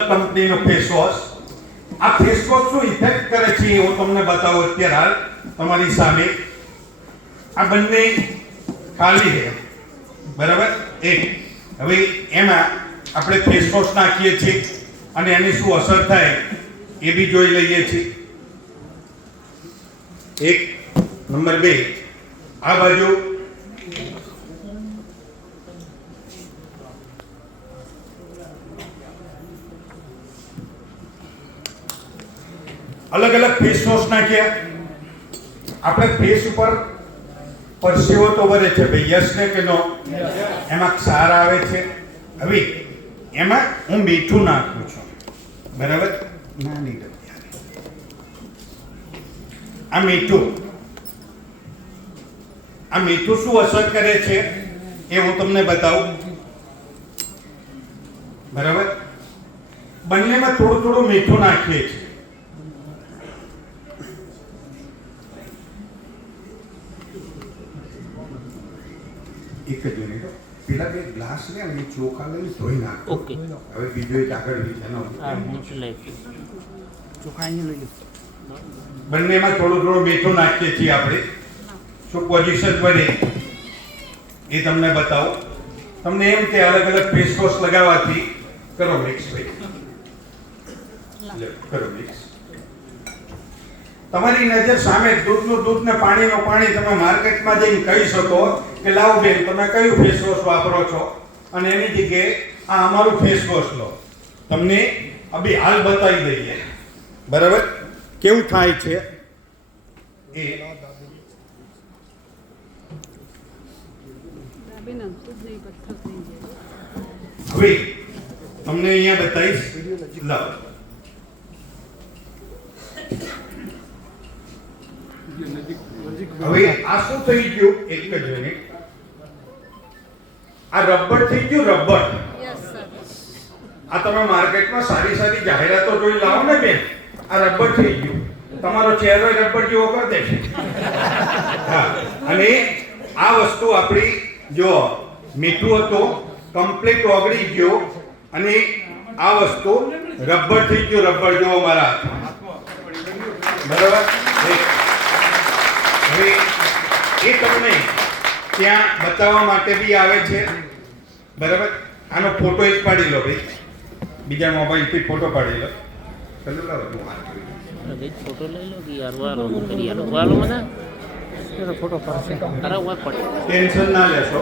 કંપનીનો face wash. આ face wash શું ઇફેક્ટ કરે છે હું તમને બતાવું અત્યારે હાલ તમારી સામે. આ બંને ખાલી છે, બરાબર. એક હવે એમાં આપણે ફેસ વોશ નાખીએ છીએ અને એની શું અસર થાય એ બી જોઈ લઈએ છીએ. એક નંબર 2, આ બાજુ अलग अलग फेस वॉश नाख्या. આપણે ફેસ ઉપર પરસેવો તો વરે છે ભાઈ, યસ ને કે નો? એમાં ક્ષાર આવે છે. હવે એમાં હું મીઠું નાખું છું, બરાબર. નાની ડબ્બી. આ મીઠું શું અસર કરે છે એ હું તમને બતાવું, બરાબર. બંનેમાં થોડું થોડું મીઠું નાખીએ છીએ. एक मिनट, પેલા બે ગ્લાસ લે અને ચોખા લઈને ધોઈ નાખો. ઓકે. હવે બીજો એક આગળ લીધેનો ચોખા અહીં લઈ લો. બંનેમાં થોડું થોડું મીઠું નાખીએ છીએ આપણે. શું પોઝિશન બને એ તમને બતાવો. તમને એમ કે અલગ અલગ ફેસ વોશ લગાવવાથી કરો મિક્સ ભાઈ, કરો મિક્સ. તમારી નજર સામે દૂધનું દૂધ ને પાણીનું પાણી. તમે માર્કેટમાં જઈને કહી શકો કે લાવો બેન તમે કયું ફેસ વોશ વાપરો છો, અને એની જગ્યાએ આ અમારું ફેસ વોશ લો. તમને અભી હાલ બતાવી દઈએ, બરાબર, કેવું થાય છે એ. હવે તમને અહીંયા બતાવીશ. લાવો. હવે આ શું થઈ ગયું? એક જ મિનિટ. આ રબર થઈ ગયું, રબર. આ તમે માર્કેટમાં સારી સારી જાહેરાતો જોઈ લાવો ને બેન, આ રબર થઈ ગયું. તમારો ચહેરો રબર જેવો કરી દેશે. હા, અને આ વસ્તુ આપણી જો મીઠું હતું કમ્પ્લીટ ઓગળી ગયો, અને આ વસ્તુ રબર થઈ ગયું. રબર જેવો મારા હાથમાં, બરાબર. હવે એ તમને ત્યાં બતાવવા માટે બી આવે છે, બરાબર. આનો ફોટો એક પાડી લો ભાઈ, બીજા મોબાઈલથી ફોટો પાડી લો. ફોટો લઈ લો કે યાર વાલો કરી યાર વાલો મને ફોટો પાડશે. અરે વાત પડે, ટેન્શન ના લેશો.